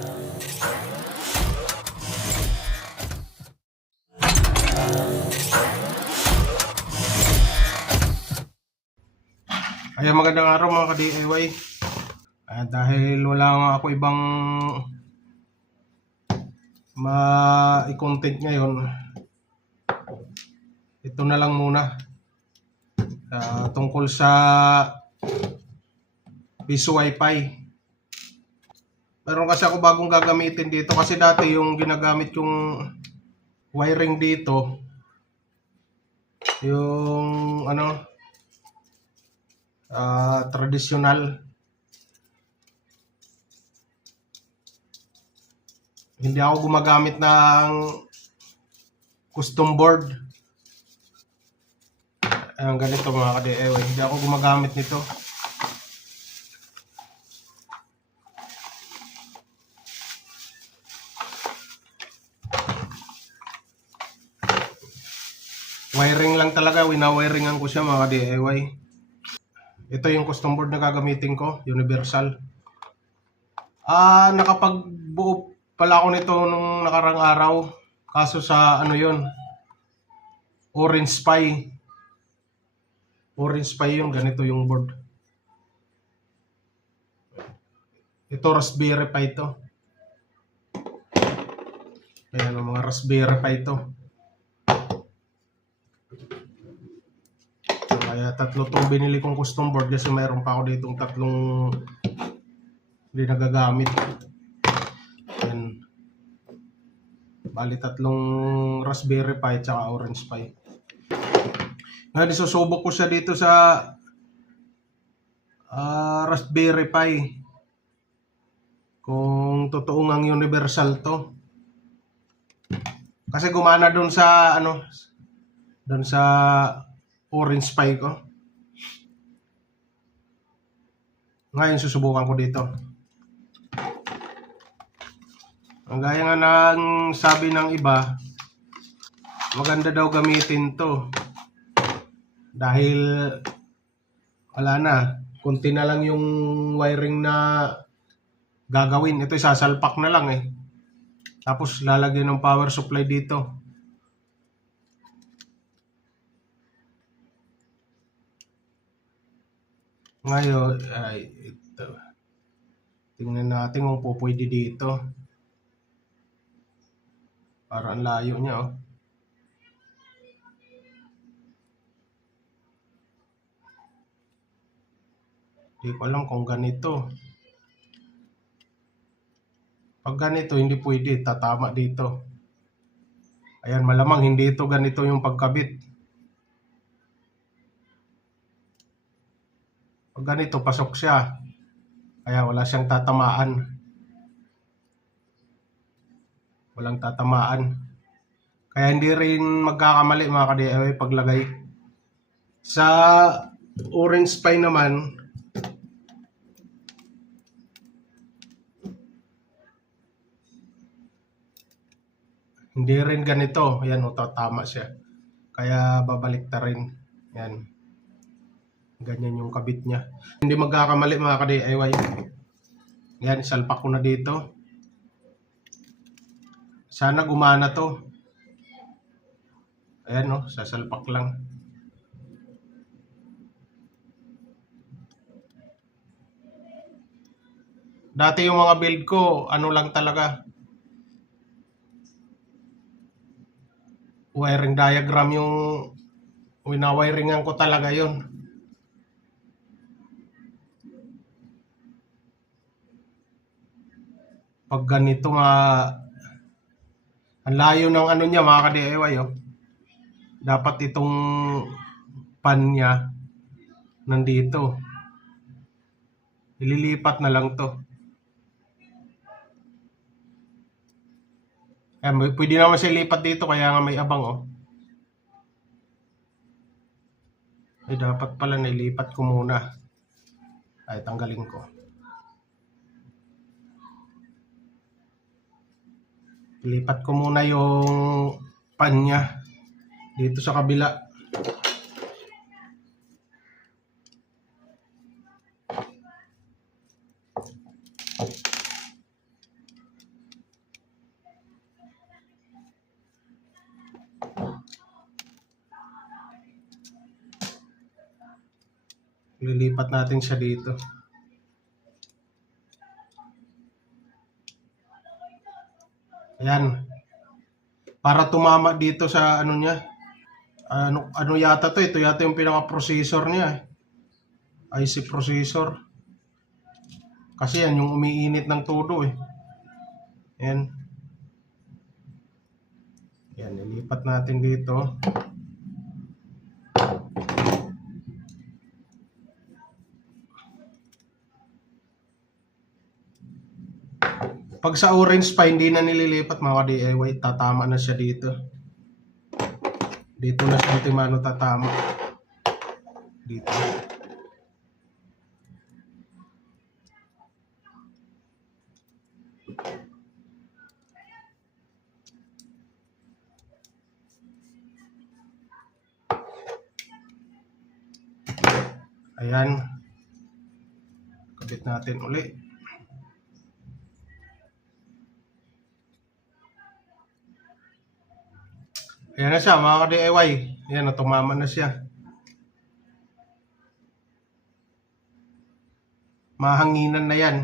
Ayan, magandang araw mga ka-DIY. Dahil wala nga ako ibang ma-content ngayon, ito na lang muna. Tungkol sa piso wifi. Meron kasi ako bagong gagamitin dito kasi dati yung ginagamit yung wiring dito, yung tradisyonal. Hindi ako gumagamit ng custom board. Ayan, ganito mga ka-DIY. Hindi ako gumagamit nito. Wiring lang talaga, winawiringan ko siya mga ka-DIY. Ito yung custom board na gagamitin ko, universal. Nakapagbuo pala ako nito nung nakarang araw. Kaso sa yun, Orange Pi. Orange Pi yung ganito yung board. Ito Raspberry Pi ito. Ayan, mga Raspberry Pi ito. Kaya tatlo itong binili kong custom board kasi mayroon pa ako ditong tatlong hindi nagagamit. Ayan. Bali tatlong Raspberry Pi at Orange Pi. Ngayon isusubok ko siya dito sa Raspberry Pi. Kung totoo ngang universal to. Kasi gumana doon sa doon sa Orange Pi ko. Ngayon susubukan ko dito. Ang gaya nga ng sabi ng iba, maganda daw gamitin to. Dahil wala na, kunti na lang yung wiring na gagawin. Ito isasalpak na lang eh. Tapos lalagyan ng power supply dito. Ngayon, ito. Tingnan natin kung pwede dito. Para ang layo niya, oh. Hindi ko alam kung ganito. Pag ganito, hindi pwede. Tatama dito. Ayan, malamang hindi ito ganito yung pagkabit. Pag ganito, pasok siya. Kaya wala siyang tatamaan. Walang tatamaan. Kaya hindi rin magkakamali mga ka-DIY paglagay. Sa Orange Pi naman, hindi rin ganito. Ayan, tama siya. Kaya babalik ta rin. Yan. Ganyan yung kabit niya. Hindi magkakamali mga ka-DIY. Yan, isalpak ko na dito. Sana gumana to. Ayan, no, sasalpak lang. Dati yung mga build ko, lang talaga. Wiring diagram yung winawiringan ko talaga yon. Pag ganito nga, ang layo ng niya mga ka-DIY, oh. Dapat itong pan niya nandito. Ililipat na lang to. Pwede naman siya lipat dito kaya nga may abang, oh. Dapat pala nilipat ko muna. Ay, tanggalin ko. Lipat ko muna yung pan niya dito sa kabila. Lilipat natin siya dito. Ayan. Para tumama dito sa ano niya. Ano yata to? Ito yata yung pinaka-processor niya. IC processor. Kasi yan yung umiinit ng todo eh. Ayan. Yan, lilipat natin dito. Pag sa orange pa, hindi na nililipat mga DIY, tatama na siya dito. Dito na siya ultimano tatama. Dito. Ayan. Kabit natin uli. Ayan na siya mga DIY. Ayan, tumama na siya. Mahanginan na yan.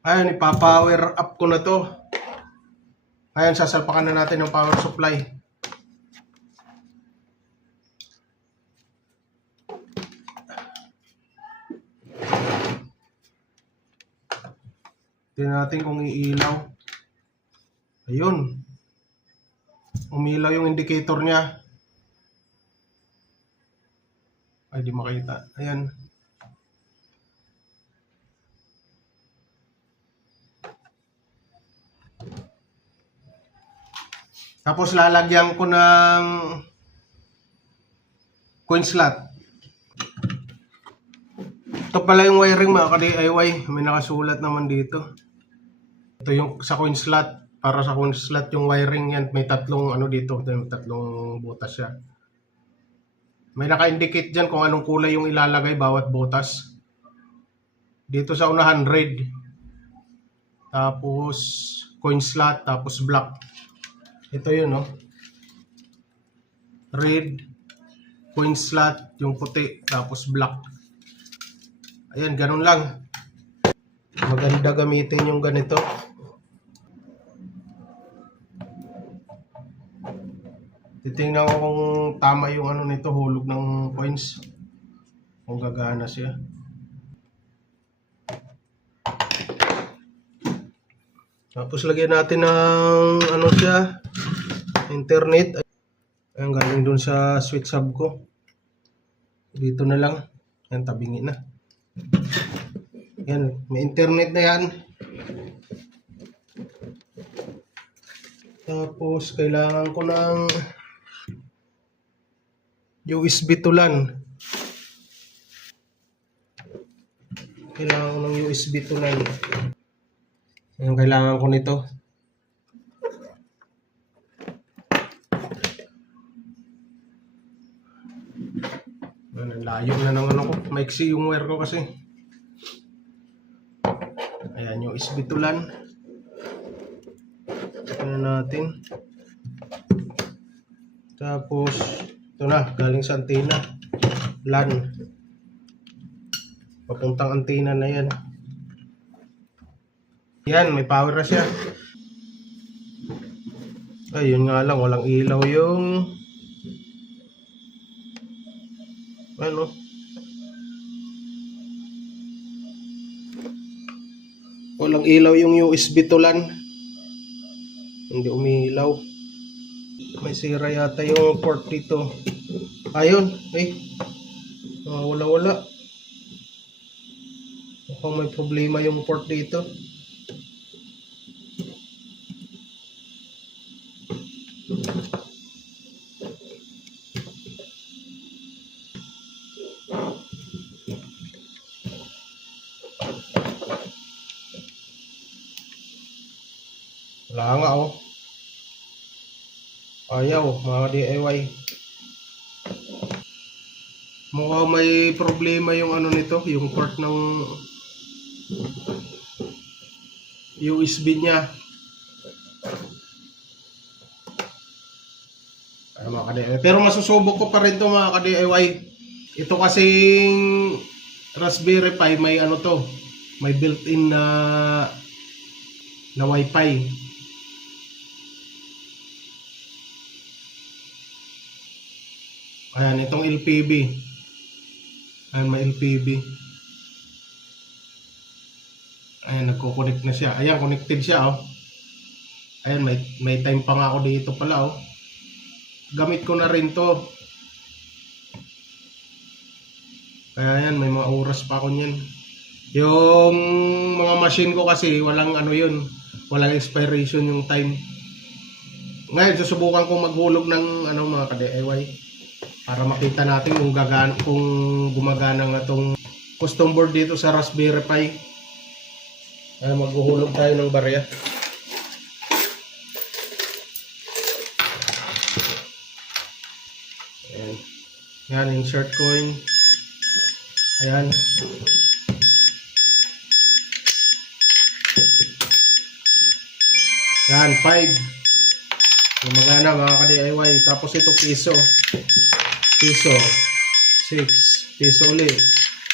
Ayan, ipa-power up ko na to. Ayan, sasalpakan na natin yung power supply. Tingnan natin kung iilaw. Ayun. Umilaw yung indicator niya. Ay, di makita. Ayan. Tapos lalagyan ko ng coin slot. Ito pala yung wiring mga ka-DIY. May nakasulat naman dito. Ito yung sa coin slot. Para sa coin slot yung wiring yan. May tatlong ano dito. May tatlong butas siya. May naka-indicate dyan kung anong kulay yung ilalagay bawat butas. Dito sa unahan red. Tapos coin slot. Tapos black. Ito yun, no? Red, coin slot, yung puti, tapos black. Ayan, ganun lang. Maganda gamitin yung ganito. Titingnan ko kung tama yung ano nito, hulog ng coins. Kung gagana siya. Tapos lagyan natin ng ano siya, internet. Ayan, galing dun sa switch hub ko. Dito na lang. Ayan, tabingi na. Ayan, may internet na yan. Tapos kailangan ko ng USB to LAN. Kailangan ko ng USB to LAN. Ayan, kailangan ko nito. Layo na ng ano ko. Maiksi yung wire ko kasi. Ayan yung USB to LAN. Ito na natin. Tapos ito na, galing sa antena. LAN. Papuntang antena na yan. Yan, may power na siya. Ayun nga lang, walang ilaw yung ano. Walang ilaw yung USB to LAN. Hindi umiilaw. May sira yata yung port dito. Ayun, wala. Mukhang may problema yung port dito. Wala nga oh. Ayaw mga DIY. Mukhang may problema yung ano nito, yung port ng USB niya. Ano mga ka-DIY. Pero masusubok ko pa rin to mga ka-DIY. Ito kasing Raspberry Pi may ano to, may built-in na Wi-Fi. Ayan, itong LPB. Ayan, may LPB. Ayan, nagko-connect na siya. Ayan, connected siya, oh. Ayan, may time pa nga ako dito pala, oh. Gamit ko na rin to. Kaya yan, may mga oras pa ako niyan. Yung mga machine ko kasi, walang ano yun. Walang expiration yung time. Ngayon, susubukan kong maghulog ng ano, mga ka-DIY. Para makita natin kung gumagana nga itong custom board dito sa Raspberry Pi. Ay, maghuhulog tayo ng barya. Ayan. Ayan, insert coin. Ayan. Ayan, 5. Gumagana mga ka-DIY. Tapos ito piso. Piso. 6. Piso ulit.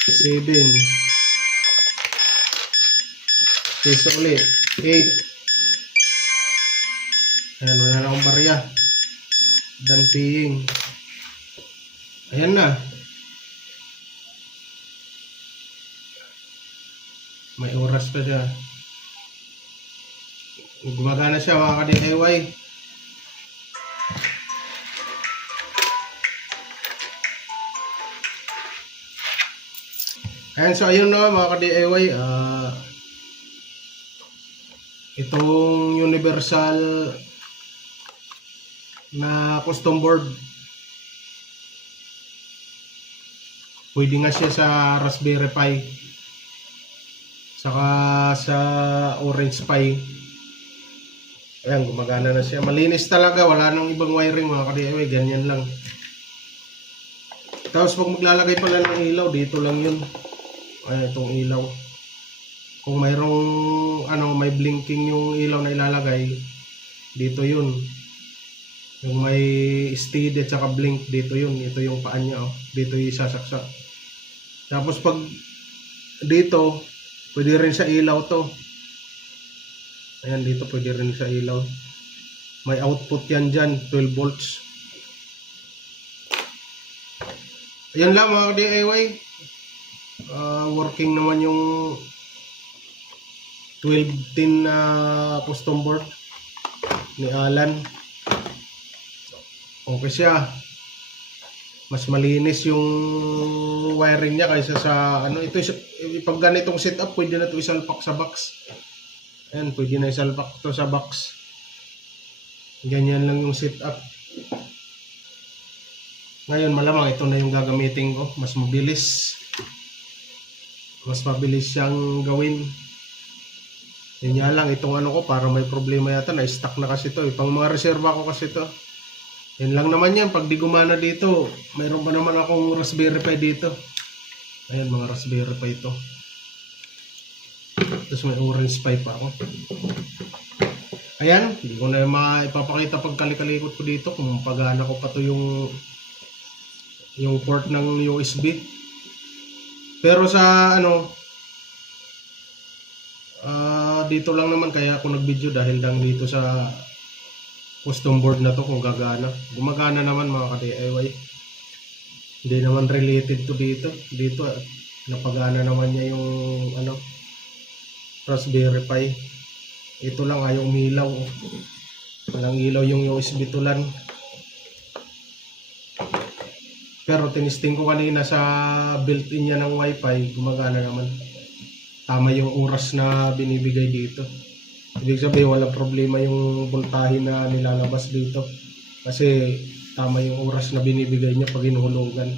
7. Piso ulit. 8. Ayan, wala na akong barya. Done paying. Ayan na. May oras pa siya. Gumagana siya mga ka-DIY. Ayan, so ayun na mga ka-DIY. Itong universal na custom board. Pwede nga siya sa Raspberry Pi. Saka sa Orange Pi. Ayan, gumagana na siya. Malinis talaga. Wala nang ibang wiring mga ka-DIY. Ganyan lang. Tapos pag maglalagay pala ng ilaw, dito lang yun. Ayan, itong ilaw. Kung mayroong may blinking yung ilaw na ilalagay, dito yun. Yung may steady at saka blink, dito yun. Ito yung paan niya, oh. Dito yung isasaksak. Tapos pag dito, pwede rin sa ilaw to. Ayan, dito pwede rin sa ilaw. May output yan dyan, 12 volts. Ayan lang mga DIY. Working naman yung 12-10 na custom board ni Alan. Okay siya. Mas malinis yung wiring niya kaysa sa ito, pag ganitong setup pwede na ito isalpak sa box. Ayan, pwede na isalpak ito sa box. Ganyan lang yung setup. Ngayon malamang ito na yung gagamitin ko. Mas mabilis. Mas mabilis siyang gawin. Yun nga lang, itong ko para may problema yata, na-stuck na kasi ito. Pang mga reserva ko kasi ito. Yan lang naman yan. Pag di gumana dito, mayroon pa naman akong Raspberry Pi dito. Ayan, mga Raspberry Pi ito. Tapos may Orange Pi pa ako. Ayan, hindi ko na maipapakita pag kalikalikot ko dito kung pagana ko pa to yung port ng USB. Pero sa dito lang naman kaya ako nag-video dahil lang dito sa custom board na to kung gagana. Gumagana naman mga ka-DIY. Hindi naman related to dito. Dito napagana naman niya yung Raspberry Pi. Ito lang ayaw umilaw. Walang ilaw yung USB tulan. Pero tinisting ko kanina sa built-in niya ng Wi-Fi, gumagana naman. Tama yung oras na binibigay dito. Ibig sabihin walang problema yung voltahe na nilalabas dito. Kasi tama yung oras na binibigay niya pag hinuhulugan.